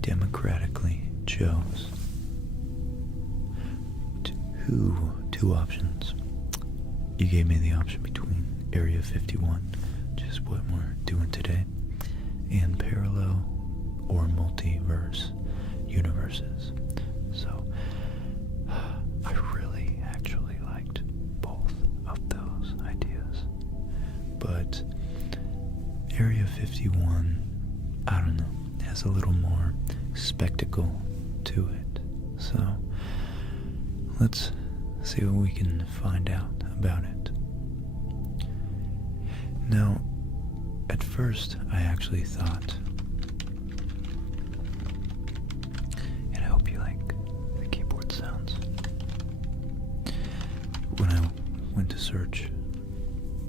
democratically chose two options. You gave me the option between Area 51, which is what we're doing today, and parallel or multiverse universes. So I really actually liked both of those ideas. But Area 51, I don't know, has a little more spectacle to it. So let's see what we can find out about it. Now, at first I actually thought, and I hope you like the keyboard sounds, when I went to search,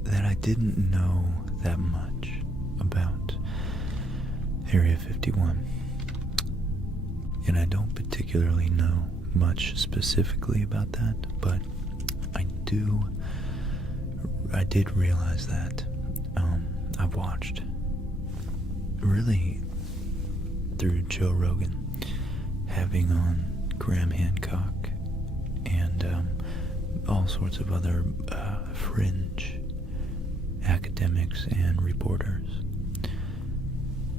that I didn't know that much about Area 51. And I don't particularly know much specifically about that, but I did realize that I've watched, really through Joe Rogan, having on Graham Hancock and all sorts of other fringe academics and reporters,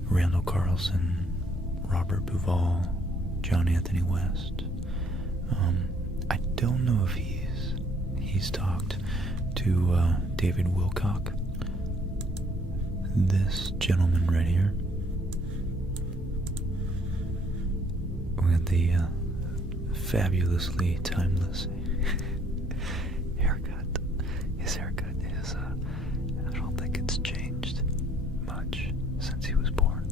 Randall Carlson, Robert Buvall, John Anthony West. I don't know if he's talked to David Wilcock, this gentleman right here, with the fabulously timeless haircut. His haircut is, I don't think it's changed much since he was born.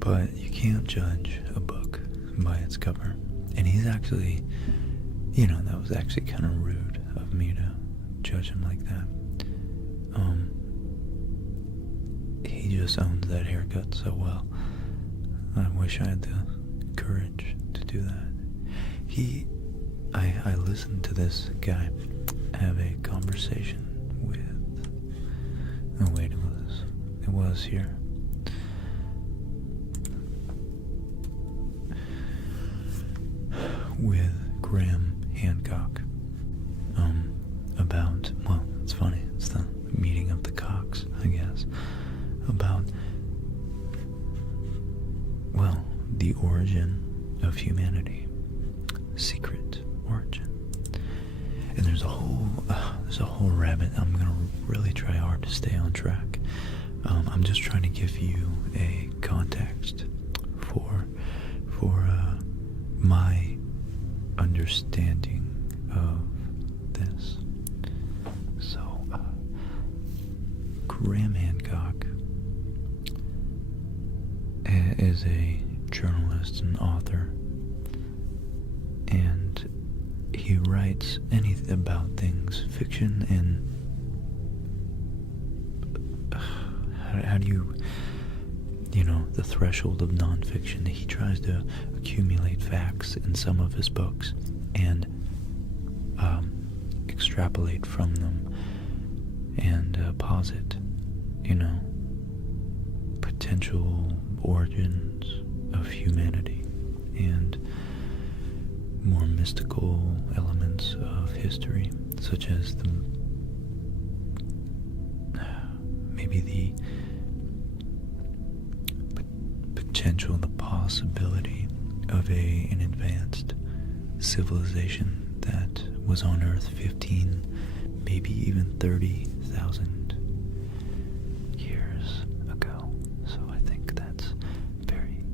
But you can't judge a book by its cover. And he's actually, that was actually kind of rude of me to judge him like that. He just owns that haircut so well. I wish I had the courage to do that. I listened to this guy have a conversation with, oh wait, it was here. With Graham Hancock, about, well, it's funny, it's the meeting of the cocks, I guess, about, well, the origin of humanity, secret origin. And there's a whole rabbit. I'm gonna really try hard to stay on track. I'm just trying to give you a context for my understanding of this. So, Graham Hancock is a journalist and author, and he writes anything about things, fiction and how do you, the threshold of nonfiction. He tries to accumulate facts in some of his books and extrapolate from them and posit, potential origins of humanity and more mystical elements of history, such as maybe the potential, the possibility of an advanced civilization that was on Earth 15, maybe even 30,000 years ago. So I think that's very,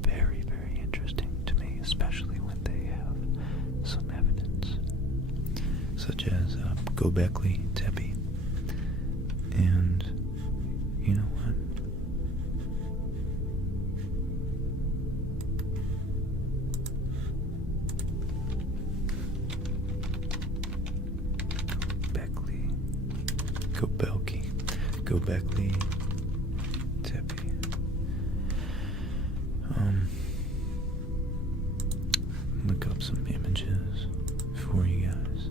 very, very interesting to me, especially when they have some evidence, such as Göbekli Tepe. And you know what? Göbekli Tepe. Look up some images for you guys.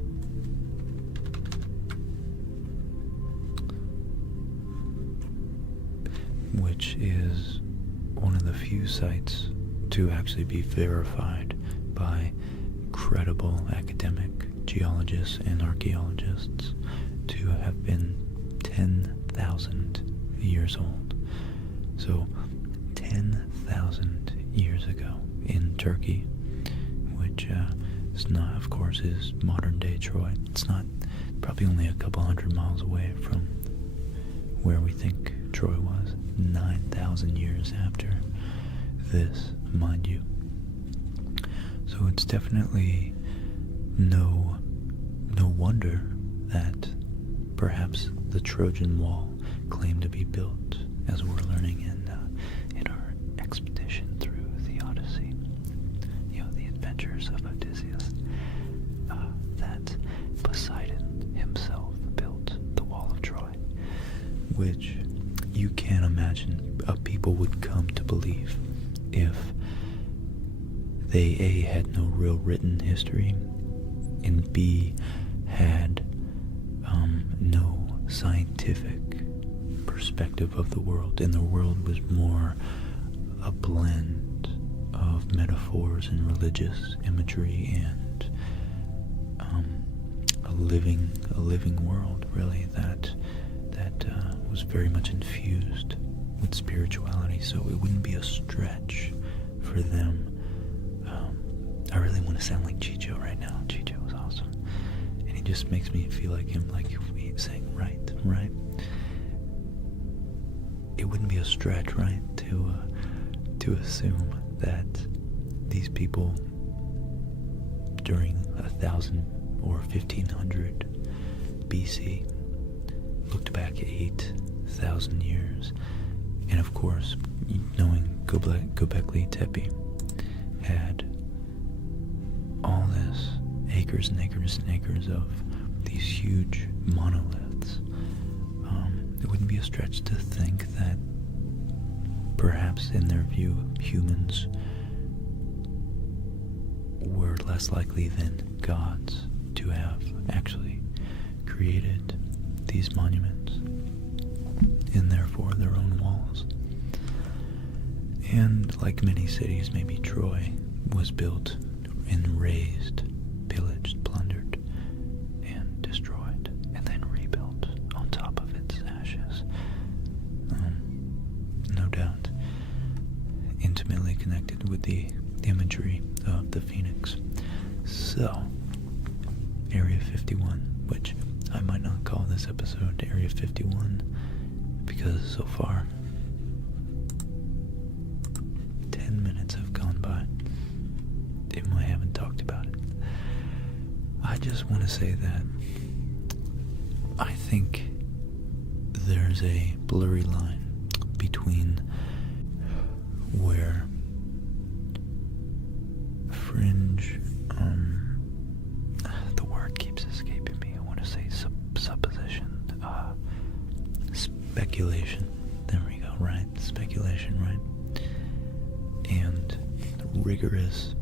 Which is one of the few sites to actually be verified by credible academic geologists and archaeologists to have been 10,000 years old. So 10,000 years ago in Turkey, which is not, of course, is modern-day Troy. It's not, probably only a couple hundred miles away from where we think Troy was, 9,000 years after this, mind you. So it's definitely no wonder that perhaps the Trojan Wall claimed to be built, as we're learning in our expedition through the Odyssey, the adventures of Odysseus, that Poseidon himself built the Wall of Troy, which you can't imagine people would come to believe if they A, had no real written history, and B, had no scientific perspective of the world, and the world was more a blend of metaphors and religious imagery and a living world, really, that was very much infused with spirituality. So it wouldn't be a stretch for them. I really want to sound like Chicho right now. Chicho was awesome, and he just makes me feel like him, like he's saying right. It wouldn't be a stretch, right, to assume that these people during 1,000 or 1,500 BC looked back 8,000 years, and of course, knowing Göbekli Tepe had all this acres and acres and acres of these huge monoliths. It wouldn't be a stretch to think that perhaps in their view humans were less likely than gods to have actually created these monuments and therefore their own walls. And like many cities, maybe Troy was built and razed, pillaged, plundered, and destroyed, and then rebuilt on top of its ashes. No doubt intimately connected with the imagery of the phoenix. So, Area 51, which I might not call this episode Area 51 because so far 10 minutes have gone by and I haven't talked about it. I just want to say that I think there's a blurry line between where fringe, the word keeps escaping me. I want to say supposition, speculation. There we go, right? Speculation, right? And rigorous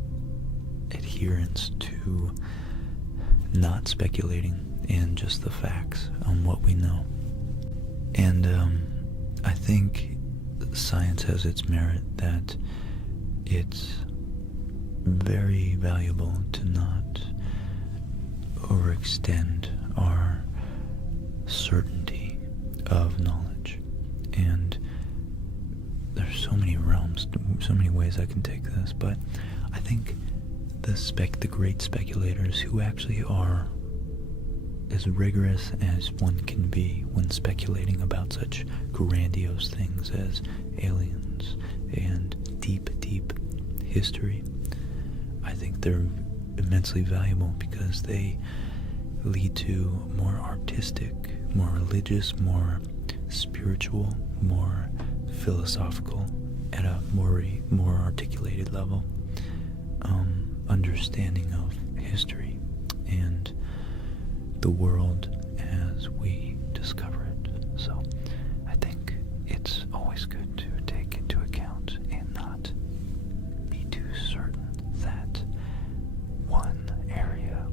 adherence to not speculating and just the facts on what we know. And I think science has its merit that it's very valuable to not overextend our certainty of knowledge. And there's so many realms, so many ways I can take this, but I think the great speculators who actually are as rigorous as one can be when speculating about such grandiose things as aliens and deep history, I think they're immensely valuable because they lead to more artistic, more religious, more spiritual, more philosophical, at a more articulated level, understanding of history and the world as we discover it. So I think it's always good to take into account and not be too certain that one area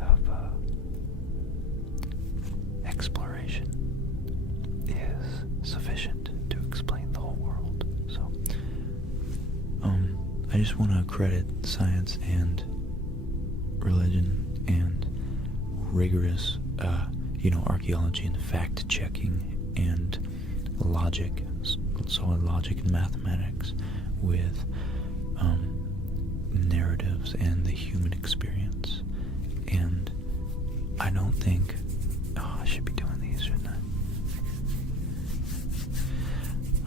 of exploration is sufficient just want to credit science and religion and rigorous, archaeology and fact-checking and logic, solid logic and mathematics with narratives and the human experience. And I don't think... I should be doing these, shouldn't I?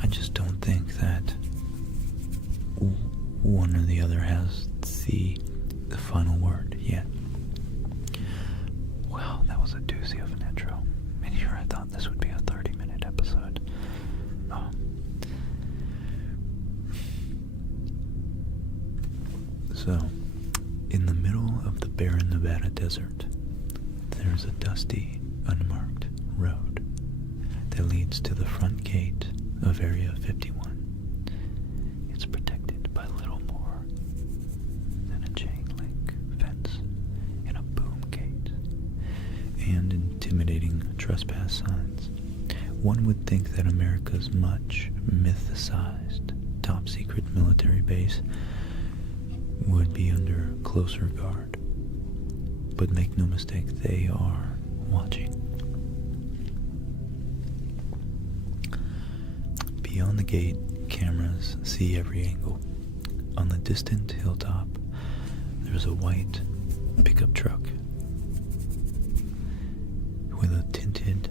I just don't think that one or the other has the final word yet. Well, that was a doozy of an intro. And here I thought this would be a 30-minute episode. So, in the middle of the barren Nevada desert, there's a dusty, unmarked road that leads to the front gate of Area 51. It's protected by little more than a chain link fence and a boom gate and intimidating trespass signs. One would think that America's much mythicized top-secret military base would be under closer guard. But make no mistake, they are watching. Beyond the gate, cameras see every angle. On the distant hilltop, there's a white pickup truck with a tinted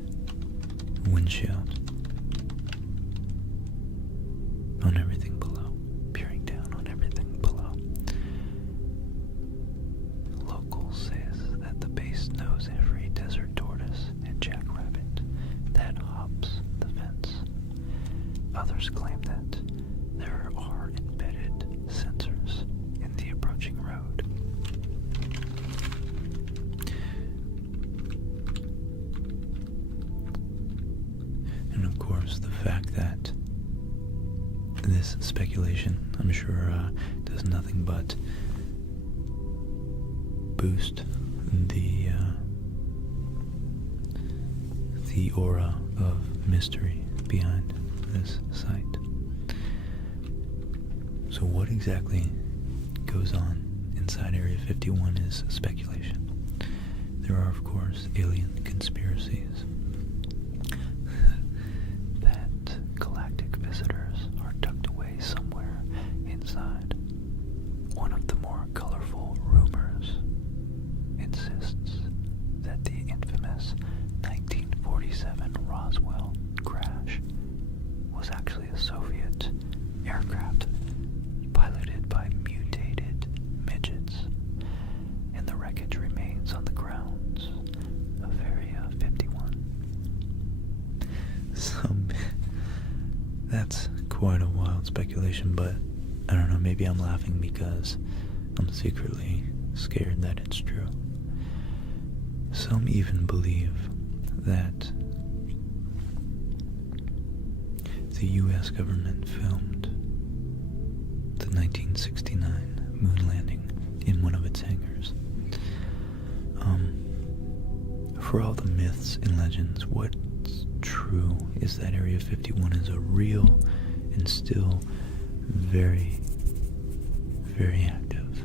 windshield on everything below, peering down on everything below. Locals says that the base knows every desert tortoise and jackrabbit that hops the fence. Others claim that there are embedded sensors in the approaching road. And of course, the fact that this speculation, I'm sure, does nothing but boost the aura of mystery behind this site. So what exactly goes on inside Area 51 is speculation. There are, of course, alien conspiracies that galactic visitors are tucked away somewhere inside. One of the more colorful rumors insists that the infamous 1947 Roswell crash was actually a Soviet aircraft piloted by mutated midgets, and the wreckage remains on the grounds of Area 51. That's quite a wild speculation, but I don't know, maybe I'm laughing because I'm secretly scared that it's true. Some even believe that the U.S. government filmed the 1969 moon landing in one of its hangars. For all the myths and legends, what's true is that Area 51 is a real and still very, very active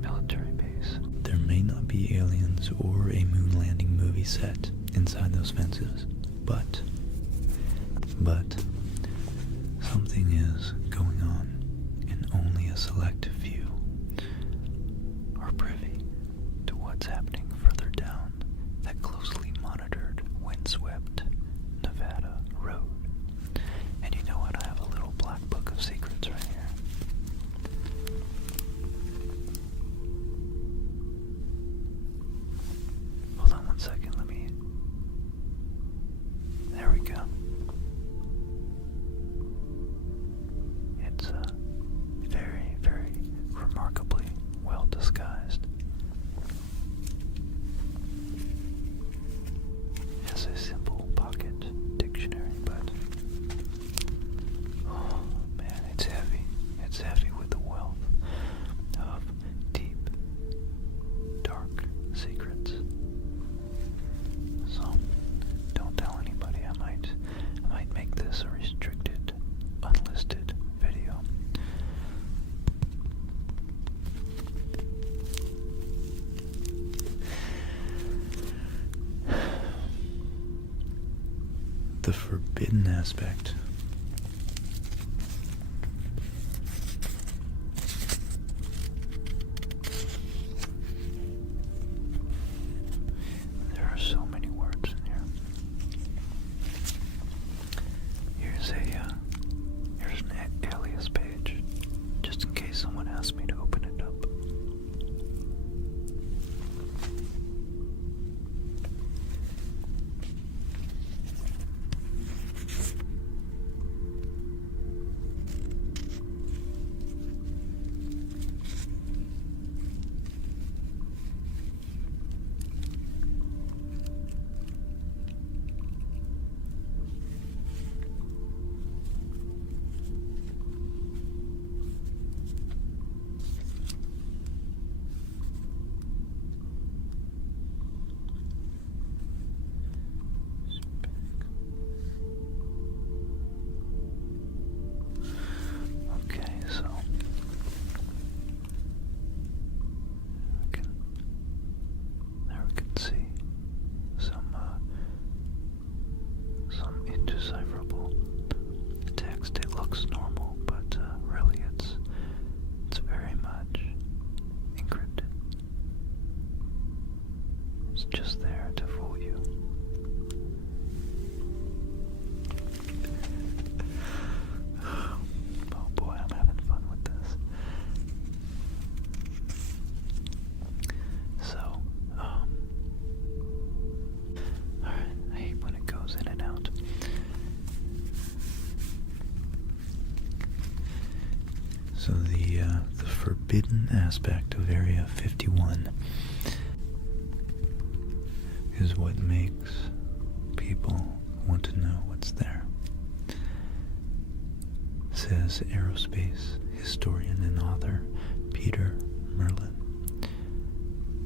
military base. There may not be aliens or a moon landing movie set inside those fences, but something is going on, and only a select few are privy to what's happening further down that closely monitored, windswept Nevada road. And you know what? I have a little black book of secrets right here. Hold on one second, there we go. It's very, very remarkably well disguised. As a simple the forbidden aspect. There are so many words in here. Here's an alias page, just in case someone asks me to open it up. Indecipherable text. It looks normal, but really it's very much encrypted. It's just there to fool you. Oh boy, I'm having fun with this. So, alright, I hate when it goes in and out. So the forbidden aspect of Area 51 is what makes people want to know what's there, says aerospace historian and author Peter Merlin,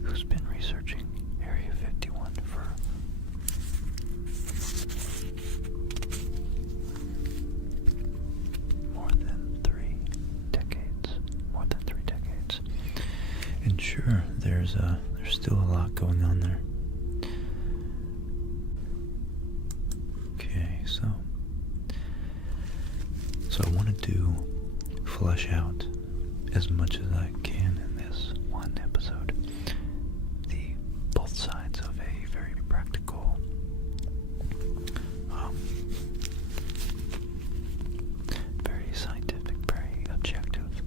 who's been researching Area 51 for more than 3 decades. And sure, there's still a lot going on there. Okay, so I wanted to flesh out as much as I can in this one episode the both sides of a very practical, very scientific, very objective,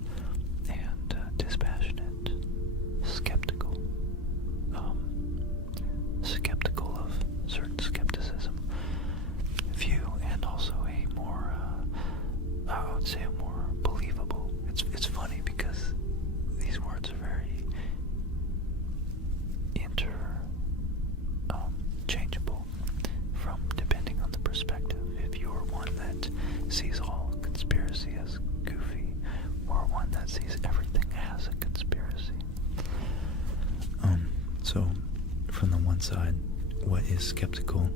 and dispassionate, skeptical of certain skepticism view, and also a more, I would say, a more believable. It's funny because these words are very changeable from depending on the perspective. If you're one that sees all conspiracy as goofy, or one that sees everything as a conspiracy. So from the one side, what is skeptical,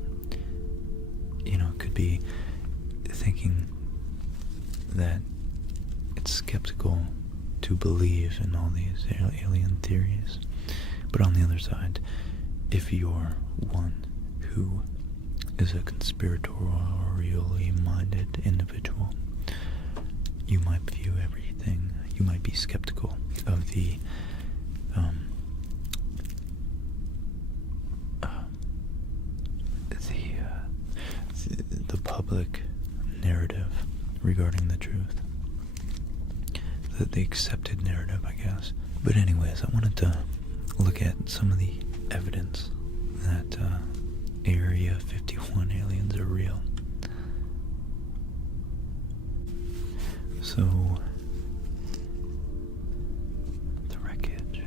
could be thinking that it's skeptical to believe in all these alien theories. But on the other side, if you're one who is a conspiratorially minded individual, you might view everything, you might be skeptical of the public narrative regarding the truth. The accepted narrative, I guess. But anyways, I wanted to look at some of the evidence that Area 51 aliens are real. So, the wreckage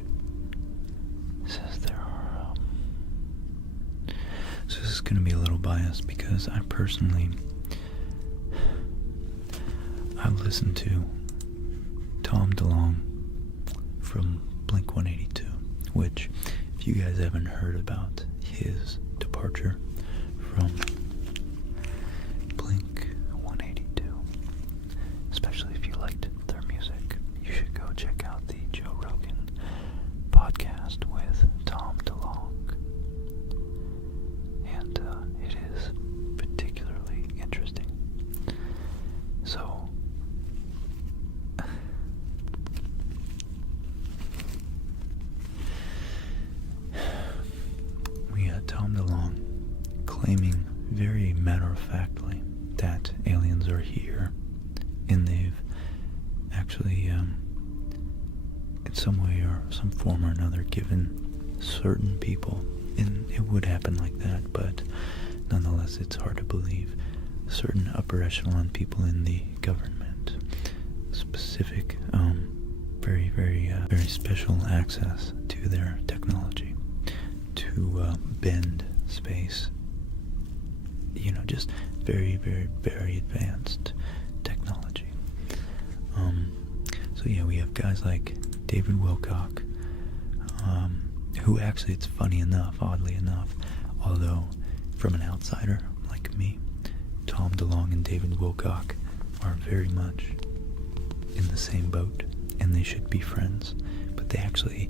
says there are, so this is going to be a little biased because I personally, I've listened to Tom DeLonge from Blink-182, which, if you guys haven't heard about his departure from Blink-182, especially if you liked their music, you should go check out the Joe Rogan podcast with Tom DeLonge. And it is particularly matter-of-factly that aliens are here, and they've actually, in some way or some form or another, given certain people, and it would happen like that, but nonetheless it's hard to believe, certain upper echelon people in the government, specific, very special access to their technology, to bend space, just very advanced technology. So yeah, we have guys like David Wilcock, who actually, it's funny enough, oddly enough, although from an outsider like me, Tom DeLonge and David Wilcock are very much in the same boat, and they should be friends, but they actually,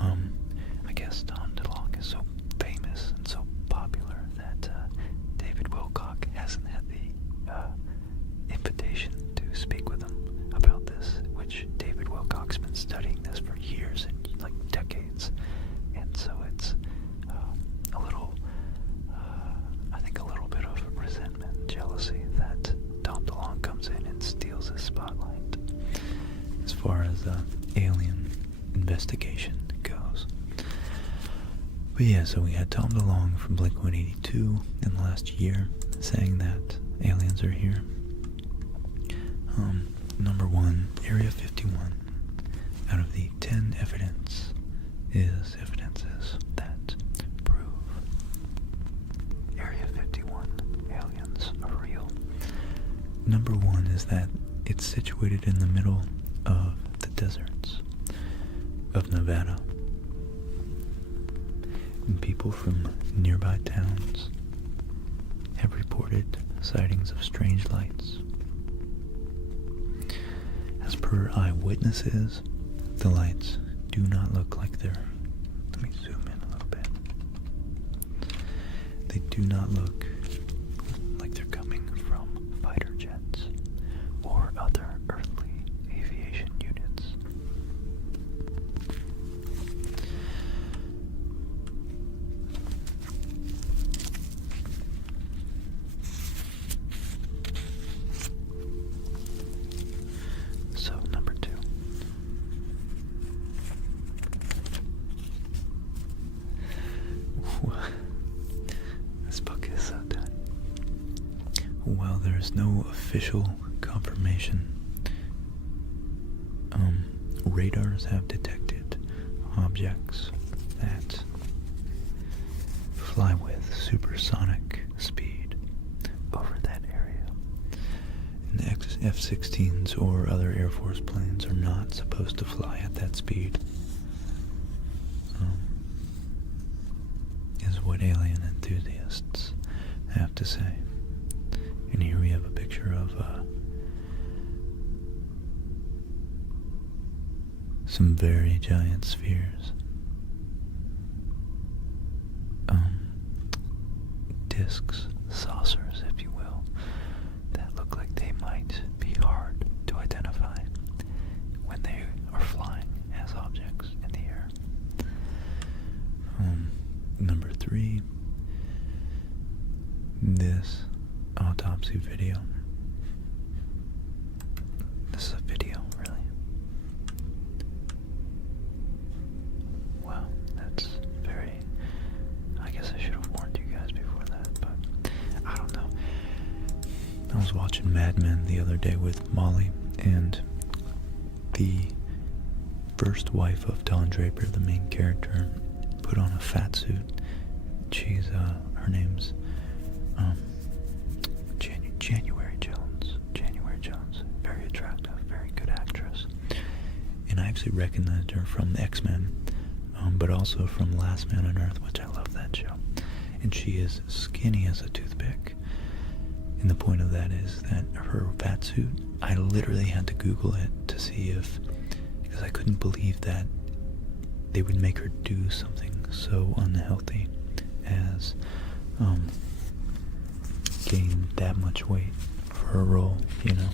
I guess Tom DeLonge is so famous and so popular that David Wilcock hasn't had the invitation to speak with him about this, which David Wilcock's been studying this for years and like decades, and so it's a little, I think a little bit of resentment, jealousy that Tom DeLonge comes in and steals his spotlight as far as alien investigation goes. But yeah, so we had Tom DeLonge from Blink-182 in the last year saying that aliens are here. Number one, Area 51, out of the 10 evidences that prove Area 51 aliens are real. Number one is that it's situated in the middle of the deserts of Nevada. And people from nearby towns have reported sightings of strange lights. As per eyewitnesses, the lights do not look like they're... Let me zoom in a little bit. They do not look like they're coming from fighter jets or other earthly aviation units. So, number two. This book is so done. While there's no official confirmation, radars have detected objects that fly with supersonic speed over that area. And the F-16s or other Air Force planes are not supposed to fly at that speed, is what alien enthusiasts have to say. And here we have a picture of some very giant spheres, discs, saucers, if you will, that look like they might be hard to identify when they are flying as objects in the air. Number three, this autopsy video. This is a video, really. Wow, that's very... I guess I should have warned you guys before that, but I don't know. I was watching Mad Men the other day with Molly, and the first wife of Don Draper, the main character, put on a fat suit. She's, her name's, January Jones. Very attractive, very good actress. And I actually recognized her from the X-Men, but also from Last Man on Earth, which I love that show. And she is skinny as a toothpick. And the point of that is that her fat suit, I literally had to Google it to see if, because I couldn't believe that they would make her do something so unhealthy as gain that much weight for her role, you know.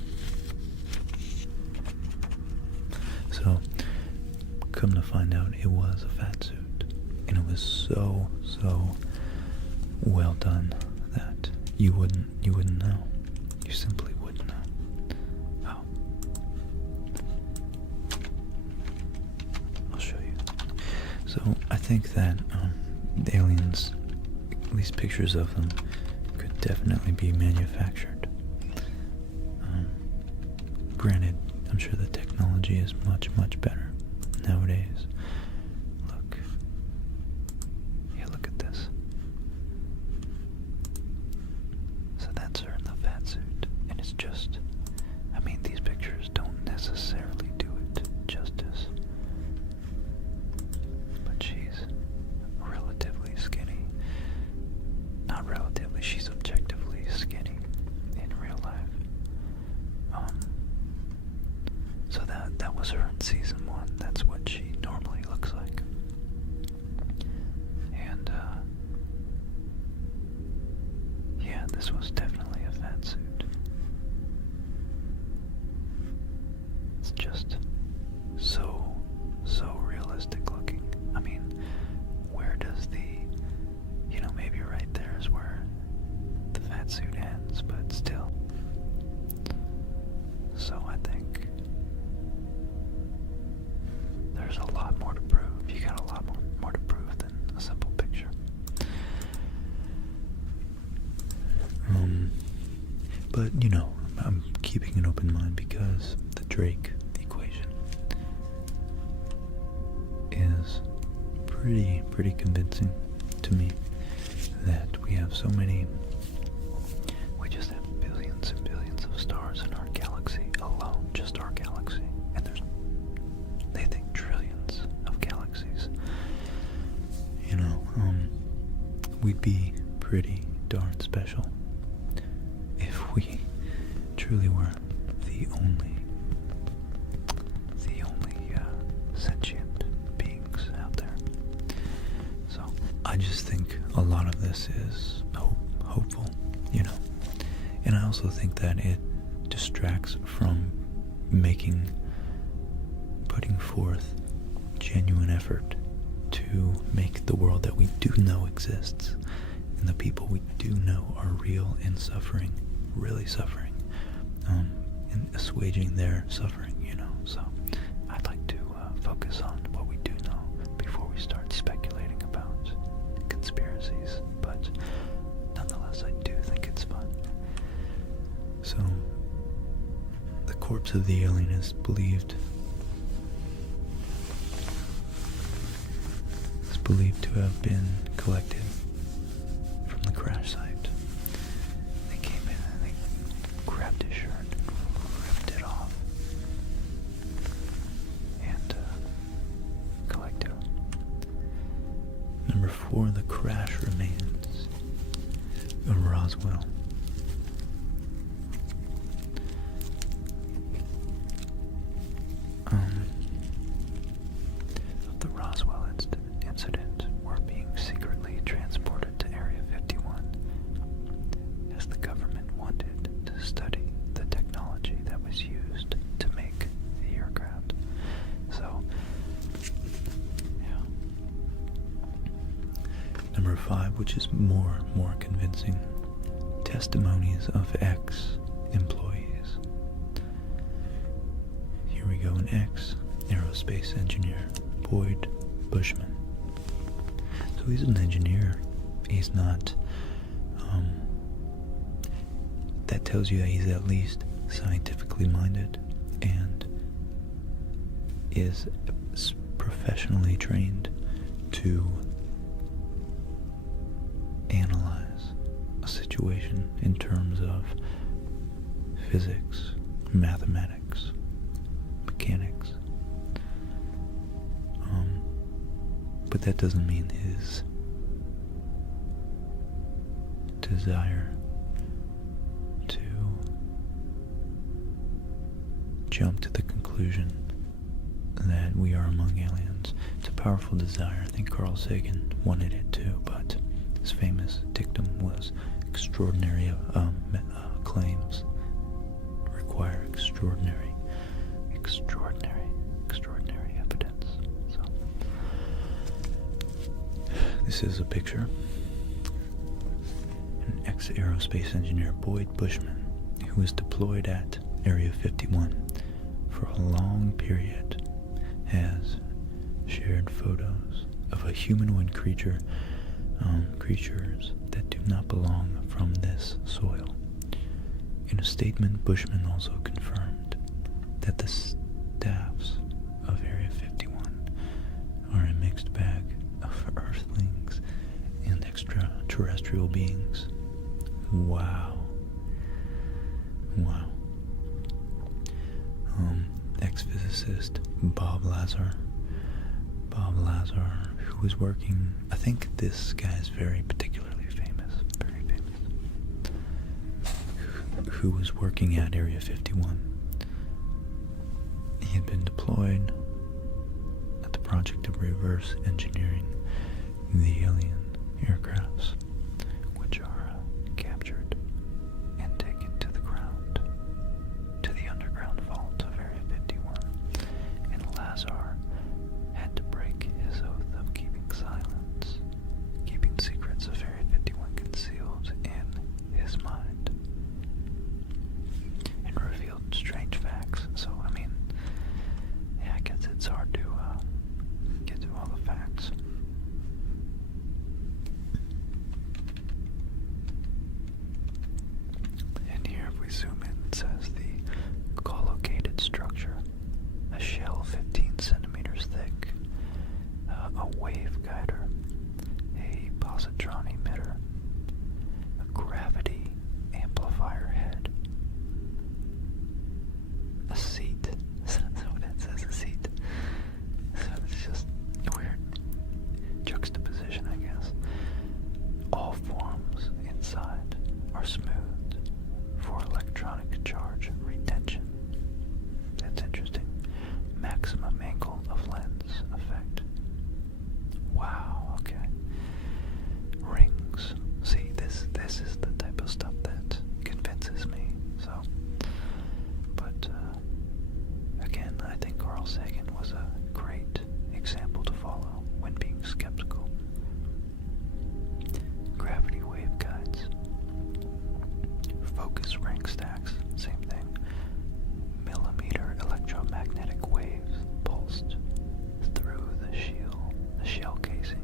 So, come to find out, it was a fat suit, and it was so well done that you wouldn't know. You simply wouldn't know. Oh. I'll show you. So I think that the aliens, at least pictures of them, could definitely be manufactured. Granted, I'm sure the technology is much, much better nowadays. Look. Yeah, look at this. So that's her in the fat suit. And it's just, I mean, these pictures don't necessarily do it justice. But she's relatively skinny. Not relatively, she's objectively skinny in real life. So that was her in season 1. That's what she normally looks like. And yeah, this was definitely a fat suit. It's just so realistic looking. I mean, where does the, maybe right there is where the fat suit ends, but still. So I think there's a lot more to prove. You got a lot more to prove than a simple picture. But, I'm keeping an open mind because the Drake equation is pretty convincing to me that we have so many, we just have billions and billions of stars in our galaxy alone, just our galaxy, and they think trillions of galaxies. We'd be pretty darn special if we truly were the only sentient beings out there. So I just think a lot of this is hopeful, and I also think that it distracts from putting forth genuine effort to make the world that we do know exists and the people we do know are real and suffering, really suffering, and assuaging their suffering, so I'd like to focus on what we do know before we start speculating about conspiracies, but nonetheless I do think it's fun. So the corpse of the alien is believed to have been collected from the crash site. They came in and they grabbed his shirt and ripped it off and collected him. Number 4, the crash remains of Roswell. The Roswell incident were being secretly transported to Area 51 as the government wanted to study the technology that was used to make the aircraft. So, yeah. Number 5, which is more convincing, testimonies of ex-employees. Here we go, an ex-aerospace engineer, Boyd Bushman. So he's an engineer. He's not, that tells you that he's at least scientifically minded and is professionally trained to analyze a situation in terms of physics, mathematics, mechanics. But that doesn't mean his desire to jump to the conclusion that we are among aliens. It's a powerful desire. I think Carl Sagan wanted it too, but his famous dictum was extraordinary claims require extraordinary evidence. So this is a picture. An ex-aerospace space engineer Boyd Bushman, who was deployed at Area 51 for a long period, has shared photos of a humanoid creatures that do not belong from this soil. In a statement, Bushman also confirmed that the staffs of Area 51 are a mixed bag of Earthlings and extraterrestrial beings. Wow. Wow. Ex-physicist Bob Lazar, who was working, I think this guy is very particularly famous, very famous, who was working at Area 51. He had been deployed at the project of reverse engineering the alien aircrafts, which are captured and taken to the ground, to the underground vault of Area 51, and Lazar had to break his oath of keeping silence, keeping secrets of Area 51 concealed in his mind, and revealed strange facts. So, I mean, yeah, I guess it's hard to get to all the facts. And here, if we zoom in, it says the collocated structure, a shell 15 centimeters thick, a waveguider, a positron emitter, a gravity amplifier head, a seat. So that says a seat. So it's just weird juxtaposition, I guess. All forms inside are smooth for electronic charge retention. That's interesting. Maximum angle of lens effect. Wow, okay. Rings. See, this is the type of stuff that convinces me. So, but again, I think Carl Sagan was a great example to follow when being skeptical. Gravity waveguides. Focus ring stacks, same thing. Millimeter electromagnetic waves pulsed through the shell casing,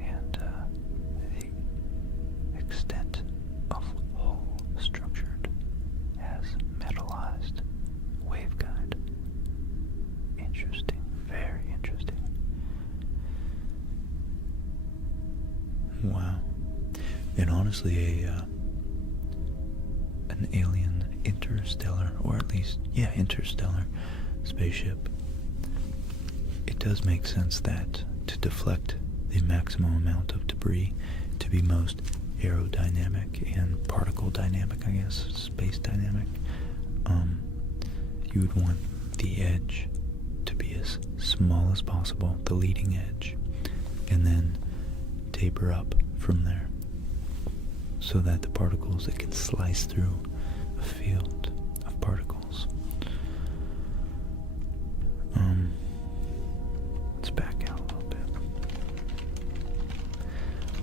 and the extent of hull structured as metallized waveguide. Interesting, very interesting. Wow. And honestly, an alien interstellar, or at least, interstellar spaceship, it does make sense that to deflect the maximum amount of debris, to be most aerodynamic and particle dynamic, I guess, space dynamic, you would want the edge to be as small as possible, the leading edge, and then taper up from there, so that the particles, it can slice through a field of particles. Let's back out a little bit.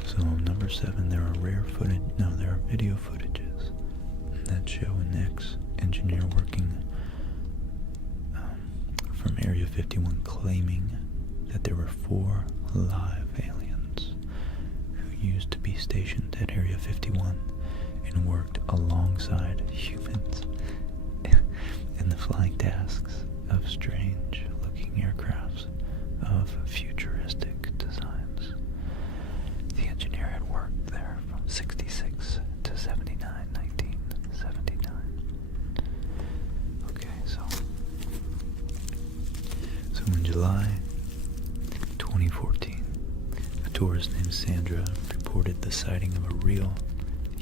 So number 7, there are video footages that show an ex-engineer working from Area 51 claiming that there were 4 live aliens who used to be stationed at Area 51 and worked alongside humans in the flying tasks of strange-looking aircrafts of futuristic designs. The engineer had worked there from 66 to 79, 1979. Okay, so in July 2014, a tourist named Sandra reported the sighting of a real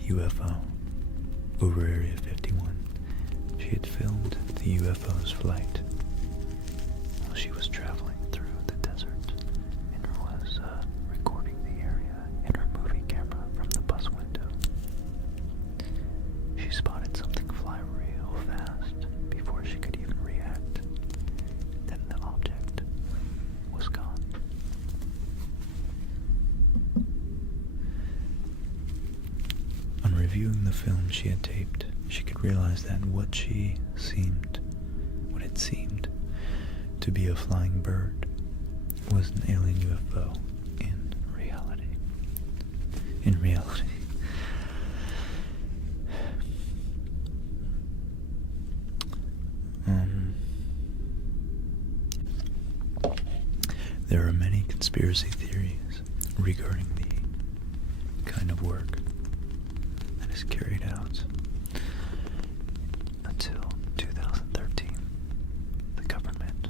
UFO over Area 51. She had filmed the UFO's flight while she was traveling through the desert and was recording the area in her movie camera from the bus window. She spotted something fly real fast before she could even react. Then the object was gone. the film she had taped, she could realize that what it seemed to be a flying bird was an alien UFO in reality. In reality. There are many conspiracy theories regarding the kind of work that is carried out. Until 2013, the government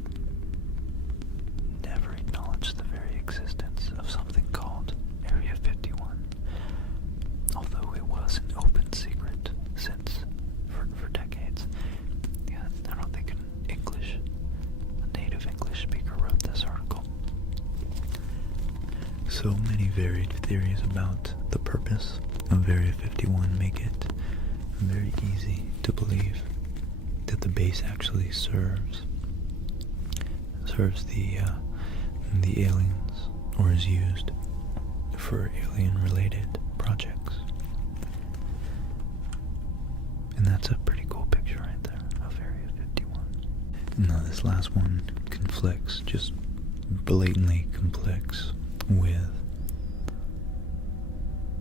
never acknowledged the very existence of something called Area 51, although it was an open secret since for decades. Yeah, I don't think a native English speaker wrote this article. So many varied theories about the purpose of Area 51 make it very easy to believe that the base actually serves the aliens, or is used for alien-related projects. And that's a pretty cool picture right there of Area 51. Now this last one conflicts, just blatantly conflicts with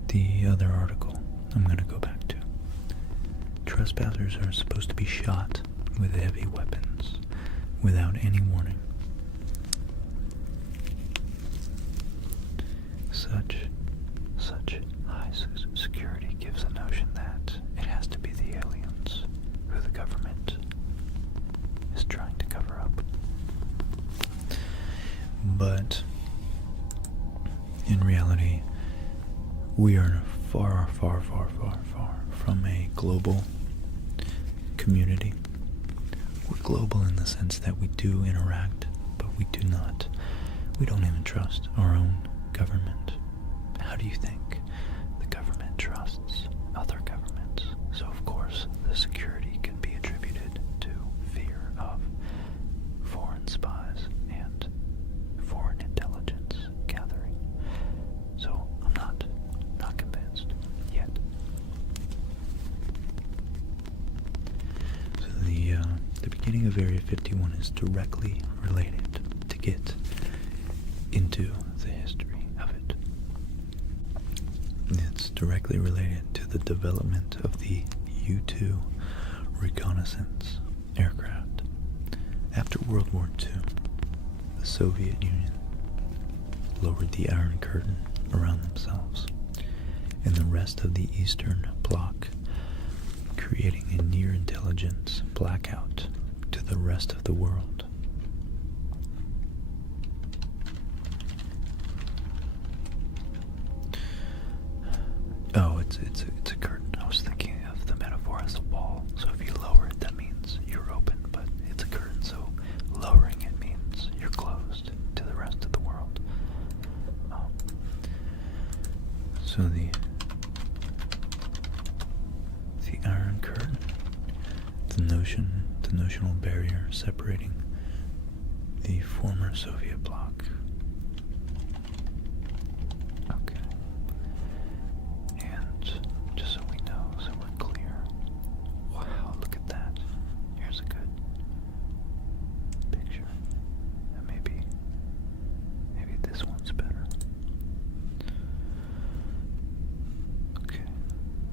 the other article I'm going to go back to. Trespassers are supposed to be shot with heavy weapons without any warning. Such high security gives the notion that it has to be the aliens who the government is trying to cover up. But in reality, we are far from a global community. We're global in the sense that we do interact, but we don't even trust our own government. How do you think the government trusts other governments? So of course, the security can be attributed to fear of foreign spies and foreign intelligence gathering. So I'm not convinced yet. So the beginning of Area 51 is directly related to get into the history of it. It's directly related to the development of the U-2 reconnaissance aircraft. After World War II, the Soviet Union lowered the Iron Curtain around themselves and the rest of the Eastern Bloc, creating a near-intelligence blackout to the rest of the world. Oh, it's a curtain. I was thinking of the metaphor as a wall. So if you lower it, that means you're open, but it's a curtain, so lowering it means you're closed to the rest of the world. So the Iron Curtain, the notional barrier separating the former Soviet bloc. Okay. And just so we know, so we're clear. Wow, look at that. Here's a good picture. And maybe this one's better. Okay.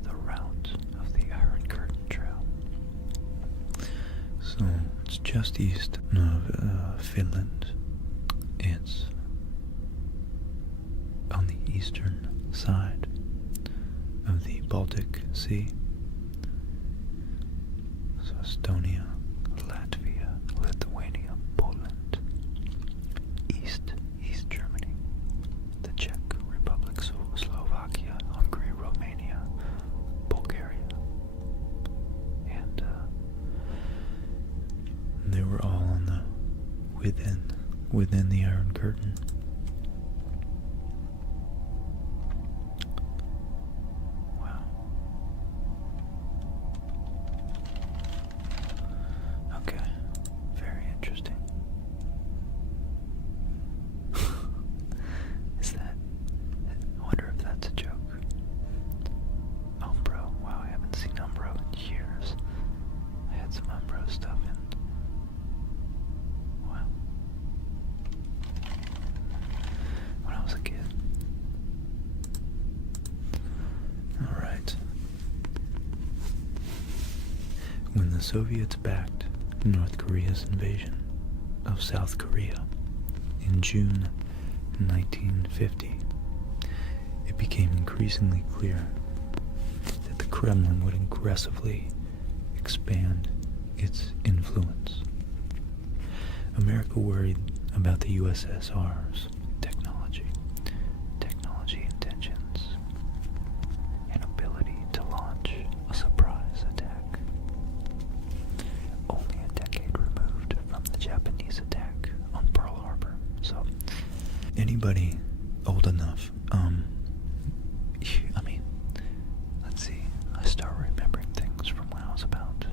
The route of the Iron Curtain Trail. So it's just east of Finland. It's on the eastern side of the Baltic Sea. So Estonia, Latvia, Lithuania, Poland, East Germany, the Czech Republic, Slovakia, Hungary, Romania, Bulgaria, and they were all on the within the Iron Curtain. Wow. Okay. Very interesting. I wonder if that's a joke. Oh, bro. Wow, I have when the Soviets backed North Korea's invasion of South Korea in June 1950, it became increasingly clear that the Kremlin would aggressively expand its influence. America worried about the USSR's technology intentions, and ability to launch a surprise attack, only a decade removed from the Japanese attack on Pearl Harbor. So, anybody old enough, let's see, I start remembering things from when I was about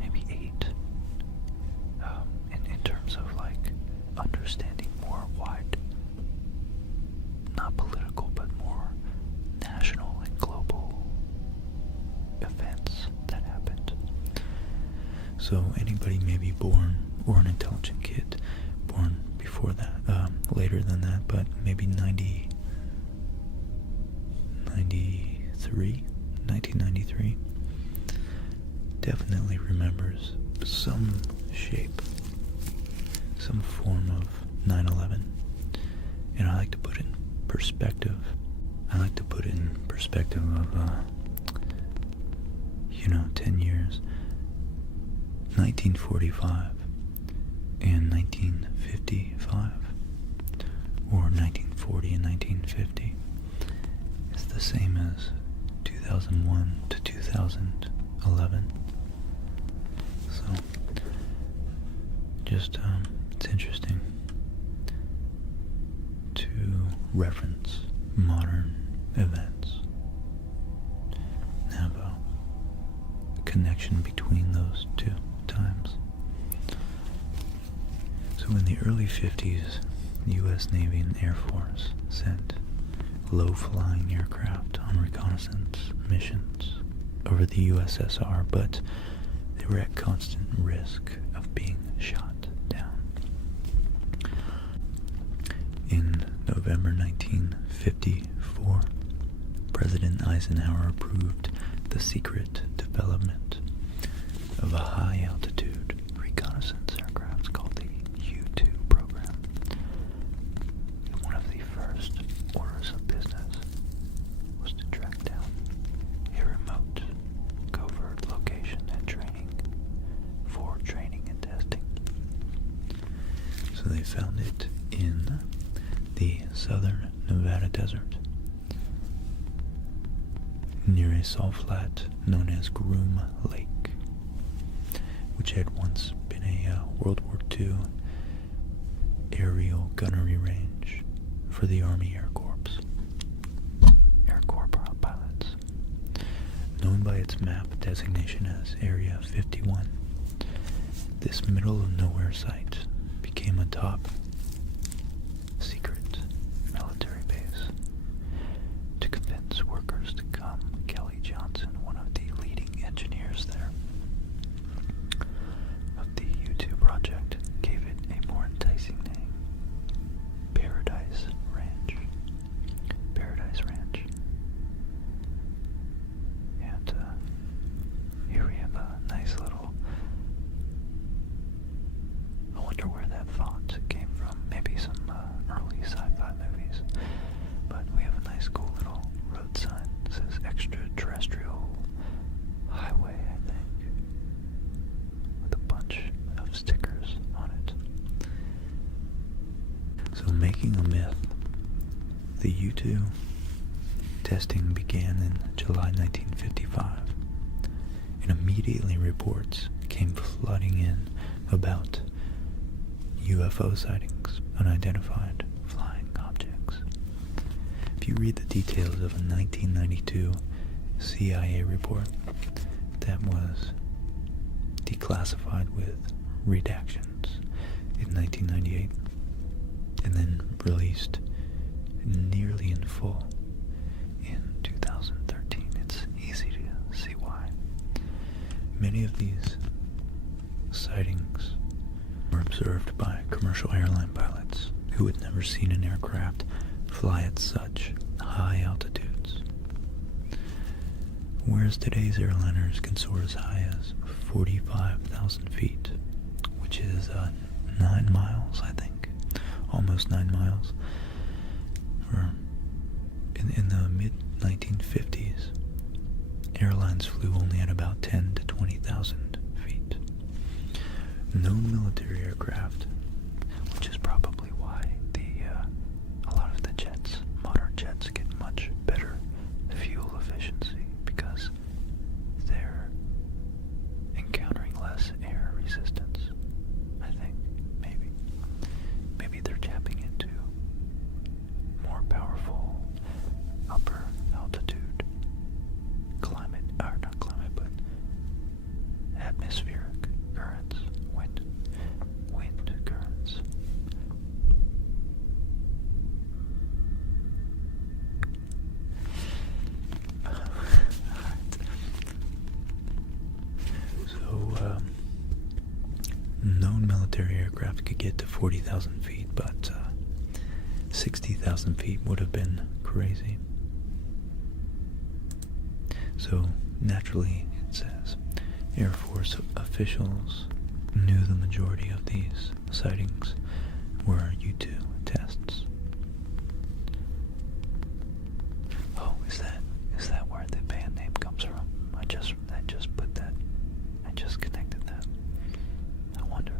maybe 8, in terms of like understanding more wide, not political, but more national and global events that happened. So anybody maybe born, or an intelligent kid born before that, later than that, but maybe 1993, definitely remembers some shape, some form of 9/11. And I like to put it in perspective. I like to put it in perspective of, 10 years. 1945 and 1955, or 1940 and 1950, is the same as 2001 to 2011. So, just, it's interesting to reference modern events and have a connection between those two times. So in the early 50s, the U.S. Navy and Air Force sent low-flying aircraft on reconnaissance missions over the USSR, but they were at constant risk of being shot down. In November 1954, President Eisenhower approved the secret development of a high-altitude reconnaissance aircraft called the U-2 program. One of the first orders of business was to track down a remote, covert location and training and testing. So they found it in the southern Nevada desert, near a salt flat known as Groom Lake, which had once been a World War II aerial gunnery range for the Army Air Corps pilots. Known by its map designation as Area 51, this middle-of-nowhere site became a top-secret military base to convince workers to come. Kelly Johnson, one of the leading engineers there of the U-2 project, gave it a more enticing name: Paradise Ranch. And here we have a nice little, I wonder where that font came from. Maybe some early sci-fi movies. But we have a nice cool little road sign. It says Extra-terrestrial Highway, I think, with a bunch of stickers on it. So, making a myth, the U-2 testing began in July 1955, and immediately reports came flooding in about UFO sightings, unidentified flying objects. If you read the details of a 1992 CIA report that was declassified with redactions in 1998 and then released nearly in full in 2013, it's easy to see why. Many of these sightings were observed by commercial airline pilots who had never seen an aircraft fly at such high altitudes. whereas today's airliners can soar as high as 45,000 feet, which is 9 miles, I think, almost 9 miles. In the mid-1950s, airlines flew only at about 10 to 20,000 feet. No military aircraft, which is probably why a lot of the jets, modern jets, get much better fuel efficiency, because they're encountering less air resistance. I think maybe they're tapping into more powerful upper altitude climate, or not climate, but atmospheric currents, wind currents. So, known military aircraft could get to 40,000 feet, but 60,000 feet would have been crazy. So, naturally, it says, Air Force officials knew the majority of these sightings were U-2 tests. Oh, is that where the band name comes from? I just put that. I just connected that. I wonder.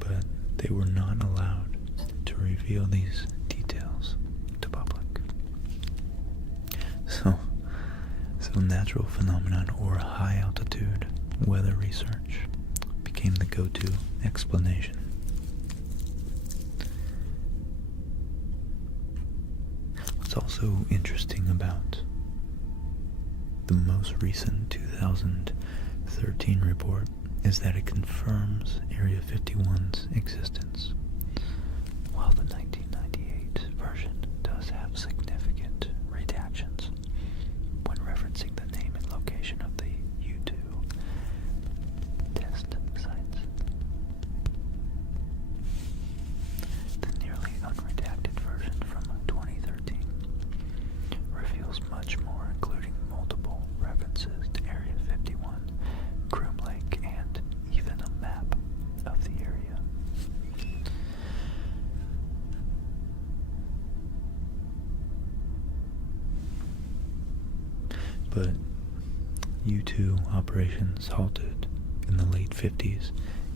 But they were not allowed to reveal these details to public. So natural phenomenon or high altitude weather research became the go-to explanation. What's also interesting about the most recent 2013 report is that it confirms Area 51's existence, while the 1998 version does have significant redactions when referencing the name and location of the U-2 test sites. The nearly unredacted version from 2013 reveals much more, including multiple references to Area 51, Groom Lake, and even a map of the area. But U-2 operations halted in the late 50s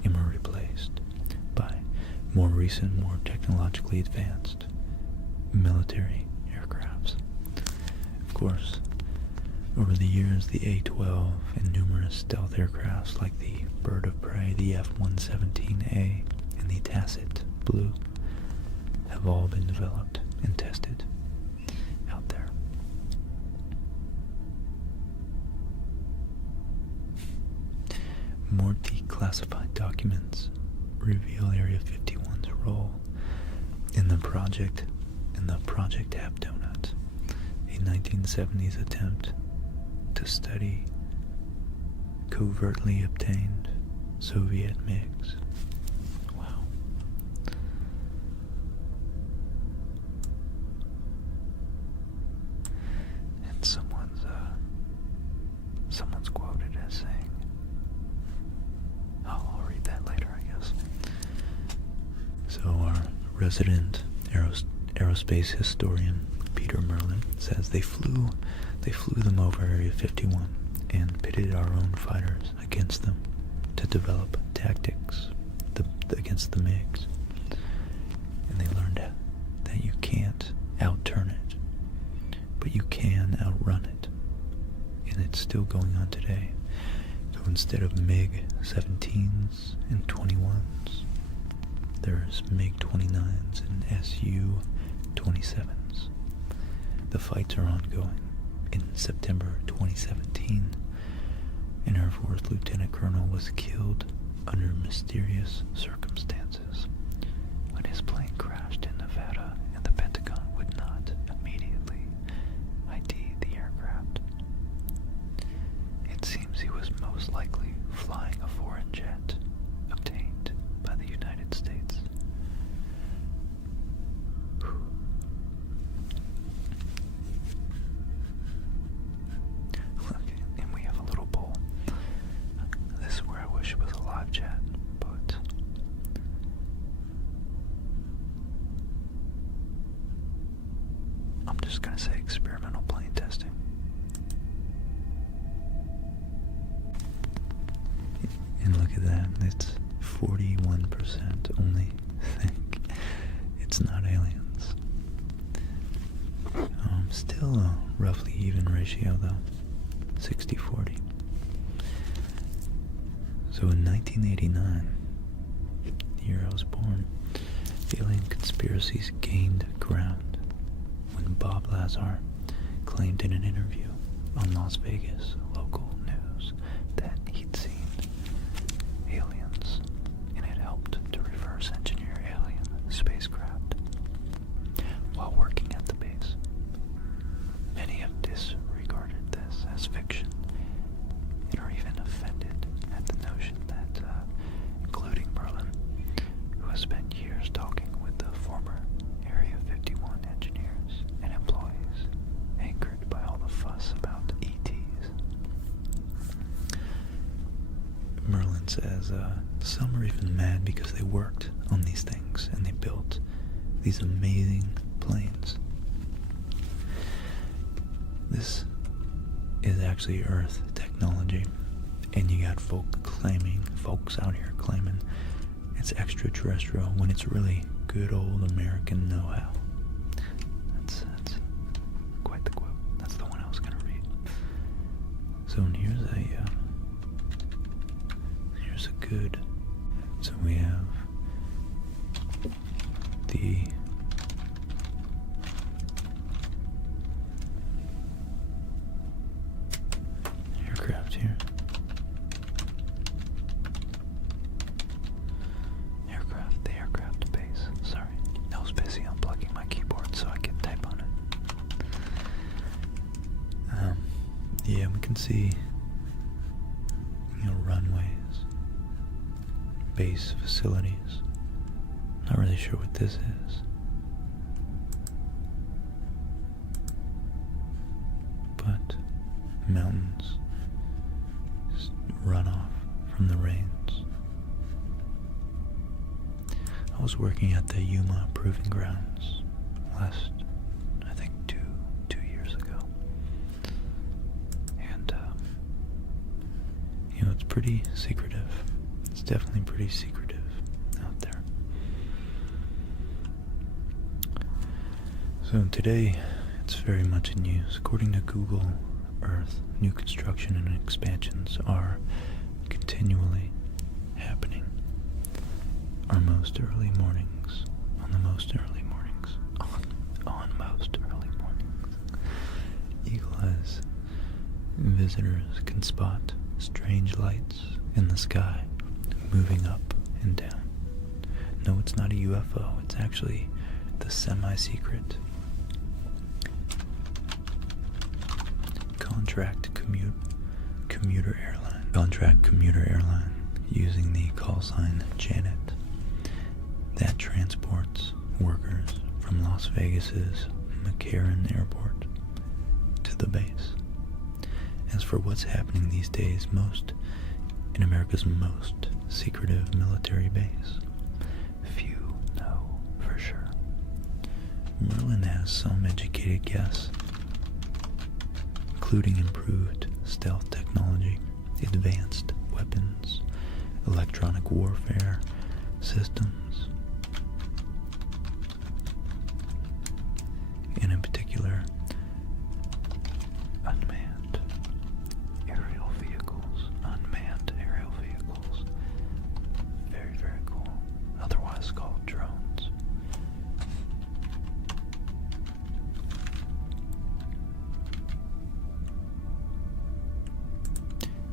and were replaced by more recent, more technologically advanced military aircrafts. Of course, over the years, the A-12 and numerous stealth aircrafts like the Bird of Prey, the F-117A, and the Tacit Blue have all been developed and tested out there. More declassified documents reveal Area 51's role in the Project Half Donut, a 1970s attempt to study covertly obtained Soviet MiGs. Wow. And someone's quoted as saying, I'll read that later, I guess. So our resident aerospace historian Peter Merlin says they flew them over Area 51 and pitted our own fighters against them to develop tactics against the MiGs. And they learned that you can't outturn it, but you can outrun it. And it's still going on today. So instead of MiG-17s and 21s, there's MiG-29s and Su-27s. The fights are ongoing. In September 2017, an Air Force Lieutenant Colonel was killed under mysterious circumstances when his plane crashed in Nevada and the Pentagon would not immediately ID the aircraft. It seems he was most likely flying a foreign jet obtained by the United just gonna say experimental plane testing. And look at that, it's 41% only think it's not aliens. Still a roughly even ratio though, 60-40. So in 1989, the year I was born, alien conspiracies gained ground when Bob Lazar claimed in an interview on Las Vegas local news that he'd seen aliens and had helped to reverse engineer alien spacecraft while working at the base. Many have disregarded this as fiction and are even offended at the notion that, including Merlin, who has spent years talking with the former Area 51 engineers and employees, angered by all the fuss about ETs. Merlin says some are even mad because they worked on these things and they built these amazing planes. This is actually Earth technology, and you got folks out here claiming it's extraterrestrial when it's really good old American know-how. That's quite the quote. That's the one I was gonna read. So here's a good. So we have the aircraft here. The aircraft base. Sorry, I was busy unplugging my keyboard so I could type on it. Yeah, we can see, runways, base facilities. Not really sure what this is. But mountains, runoff from the rains. I was working at the Yuma Proving Grounds last, I think, two years ago. And, it's pretty secretive. It's definitely pretty secretive out there. So today, it's very much in use. According to Google Earth, new construction and expansions are continually happening. On most early mornings. Eagle eyes visitors can spot strange lights in the sky moving up and down. No, it's not a UFO. It's actually the semi-secret contract commuter airline using the call sign Janet that transports workers from Las Vegas's McCarran Airport to the base. As for what's happening these days in America's most secretive military base, few know for sure. Merlin has some educated guess, including improved stealth technology, advanced weapons, electronic warfare systems, and in particular, unmanned aerial vehicles. Very, very cool. Otherwise called drones.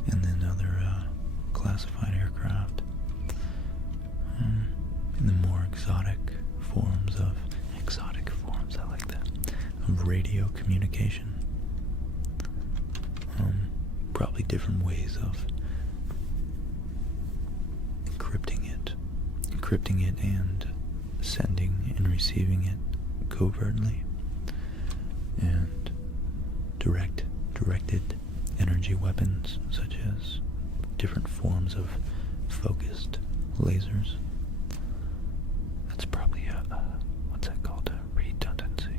And then other classified aircraft. In the more exotic forms, I like that, of radio communication. Probably different ways of encrypting it and sending and receiving it covertly, and directed energy weapons such as different forms of focused lasers. That's probably what's that called? A redundancy.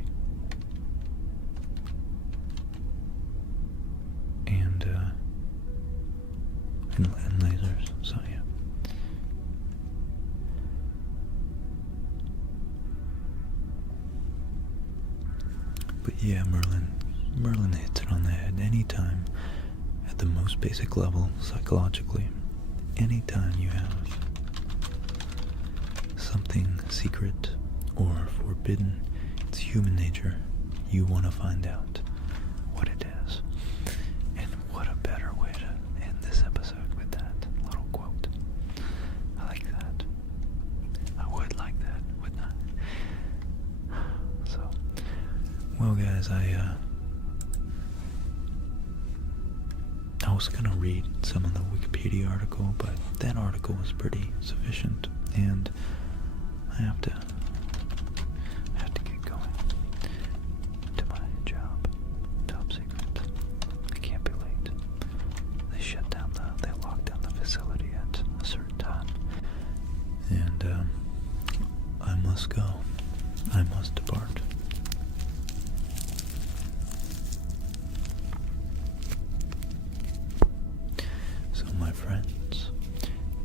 But yeah, Merlin hits it on the head. Anytime, at the most basic level, psychologically, anytime you have something secret or forbidden, it's human nature. You want to find out what it is. And what a better way to end this episode with that little quote. I like that. I would like that, wouldn't I? So, well guys, I was gonna read some of the Wikipedia article, but that article was pretty sufficient, and I have to get going to my job. Top secret. I can't be late. They locked down the facility at a certain time, and I must go. I must depart. So, my friends,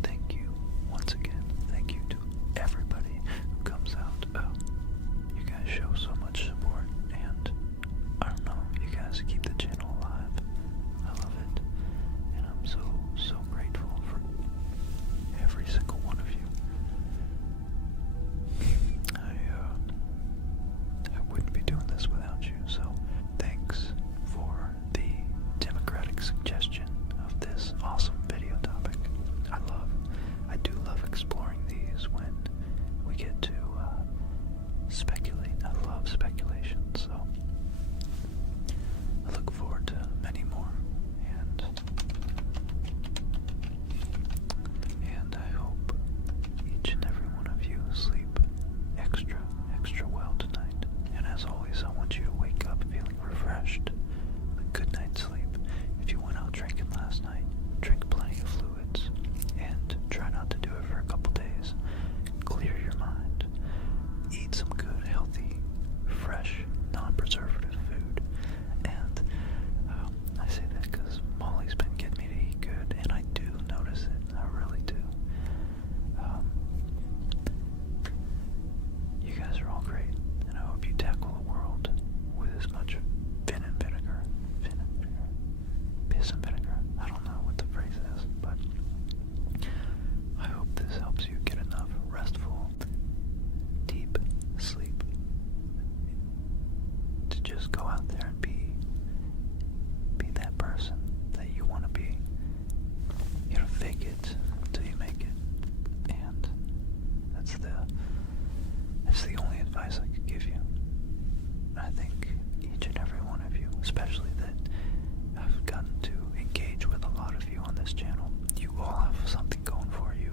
thank you once again. Thank you to everybody who comes out. You guys show so much support, and I don't know, you guys keep the channel alive. I love it, and I'm so grateful for every single one of you. I wouldn't be doing this without you, so thanks for the democratic suggestion of this awesome video topic. I do love exploring these when we get to speculate. I love speculation, so I look forward to many more, and I hope each and every one of you sleep extra well tonight. And as always, I want you to wake up feeling refreshed. A good night's sleep. If you went out drinking last night, drink plenty of fluids, and try not to do it for a couple days. Clear your mind. Eat some good, healthy, fresh, non-preservative food. And I say that because Molly's been getting me to eat good, and I do notice it. I really do. You guys are all great, and I hope you tackle the world with as much piss and vinegar. I don't know what the phrase is, but I hope this helps you get enough restful, deep sleep to just go out there and be that person that you want to be. You know, fake it until you make it, and that's the only advice I could give you. I think each and every one of you, especially that I've gotten to engage with a lot of you on this channel, you all have something going for you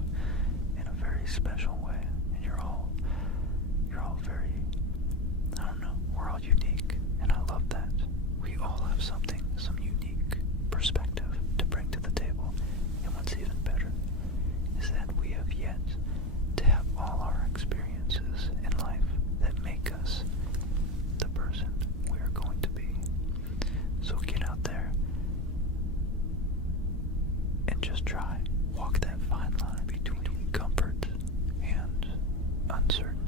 in a very special way, and you're all very, I don't know, we're all unique, and I love that. We all have something, some unique perspective to bring to the table, and what's even better is that we have yet to have all our experiences in life that make us the person we are going to be. So get out there and just try. Walk that fine line between comfort and uncertainty.